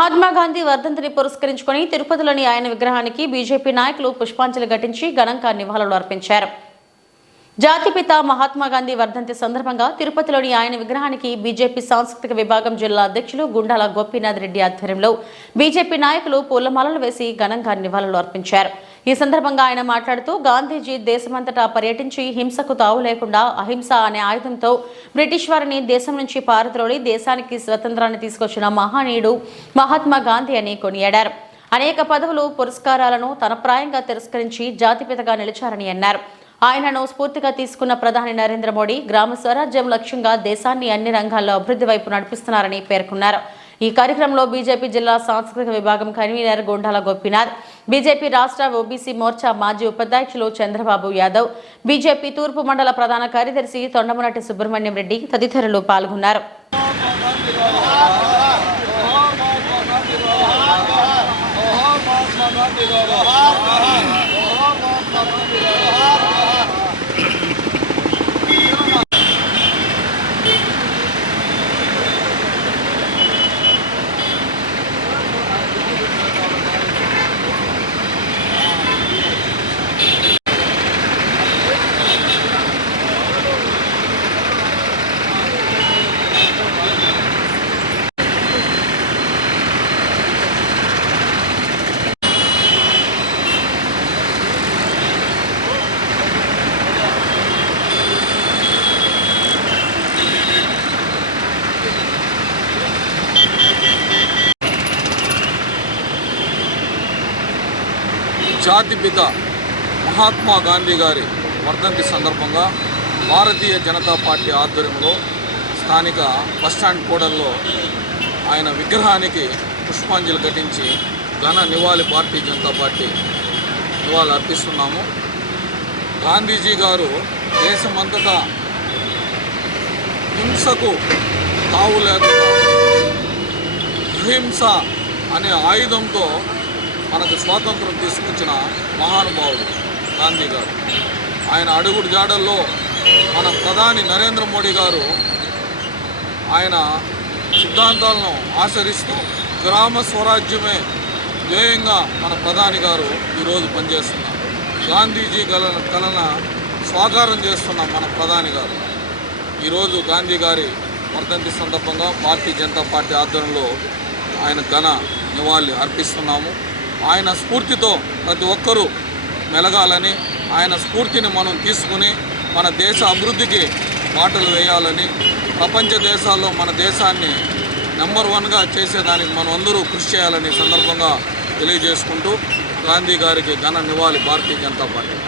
మహాత్మా గాంధీ వర్ధంతిని పురస్కరించుకుని తిరుపతిలోని ఆయన విగ్రహానికి బీజేపీ నాయకులు పుష్పాంజలి ఘటించి ఘనంగా నివాళులు అర్పించారు. జాతిపిత మహాత్మా గాంధీ వర్ధంతి సందర్భంగా తిరుపతిలోని ఆయన విగ్రహానికి బీజేపీ సాంస్కృతిక విభాగం జిల్లా అధ్యక్షులు గుండాల గోపీనాథ్ రెడ్డి ఆధ్వర్యంలో బీజేపీ నాయకులు పూలమాలలు వేసి ఘనంగా నివాళులు అర్పించారు. ఈ సందర్భంగా ఆయన మాట్లాడుతూ గాంధీజీ దేశమంతటా పర్యటించి హింసకు తావు లేకుండా అహింస అనే ఆయుధంతో బ్రిటిష్ వారిని దేశం నుంచి పారద్రోలి దేశానికి స్వతంత్రాన్ని తీసుకొచ్చిన మహనీయుడు మహాత్మా గాంధీ అని కొనియాడారు. అనేక పదవులు పురస్కారాలను తన ప్రాయంగా తిరస్కరించి జాతిపితగా నిలిచారని అన్నారు. ఆయనను స్ఫూర్తిగా తీసుకున్న ప్రధాని నరేంద్ర మోడీ గ్రామ స్వరాజ్యం లక్ష్యంగా దేశాన్ని అన్ని రంగాల్లో అభివృద్ధి వైపు నడిపిస్తున్నారని పేర్కొన్నారు. ఈ కార్యక్రమంలో బీజేపీ జిల్లా సాంస్కృతిక విభాగం కన్వీనర్ గుండాల గోపీనాథ్, బీజేపీ రాష్ట్ర ఓబీసీ మోర్చా మాజీ ఉపాధ్యక్షులు చంద్రబాబు యాదవ్, బీజేపీ తూర్పు మండల ప్రధాన కార్యదర్శి తొండమనటి సుబ్రహ్మణ్యం రెడ్డి తదితరులు పాల్గొన్నారు. జాతిపిత మహాత్మా గాంధీ గారి వర్ధంతి సందర్భంగా భారతీయ జనతా పార్టీ ఆధ్వర్యంలో స్థానిక బస్టాండ్ కూడల్లో ఆయన విగ్రహానికి పుష్పాంజలి ఘటించి ఘన నివాళి భారతీయ జనతా పార్టీ నివాళులు అర్పిస్తున్నాము. గాంధీజీ గారు దేశమంతటా హింసకు తావు లేకుండా అహింస అనే ఆయుధంతో మనకు స్వాతంత్రం తీసుకొచ్చిన మహానుభావుడు గాంధీ గారు. ఆయన అడుగుడు జాడల్లో మన ప్రధాని నరేంద్ర మోడీ గారు ఆయన సిద్ధాంతాలను ఆచరిస్తూ గ్రామ స్వరాజ్యమే ధ్యేయంగా మన ప్రధాని గారు ఈరోజు పనిచేస్తున్నారు. గాంధీజీ కలన స్వాకారం చేస్తున్నాం మన ప్రధాని గారు. ఈరోజు గాంధీ గారి వర్ధంతి సందర్భంగా భారతీయ జనతా పార్టీ ఆధ్వర్యంలో ఆయన ఘన నివాళి అర్పిస్తున్నాము. ఆయన స్ఫూర్తితో ప్రతి ఒక్కరూ మెలగాలని, ఆయన స్ఫూర్తిని మనం తీసుకుని మన దేశ అభివృద్ధికి బాటలు వేయాలని, ప్రపంచ దేశాల్లో మన దేశాన్ని నెంబర్ 1గా చేసేదానికి మనం అందరూ కృషి చేయాలని సందర్భంగా తెలియజేసుకుంటూ గాంధీ గారికి ఘన నివాళి భారతీయ జనతా పార్టీ.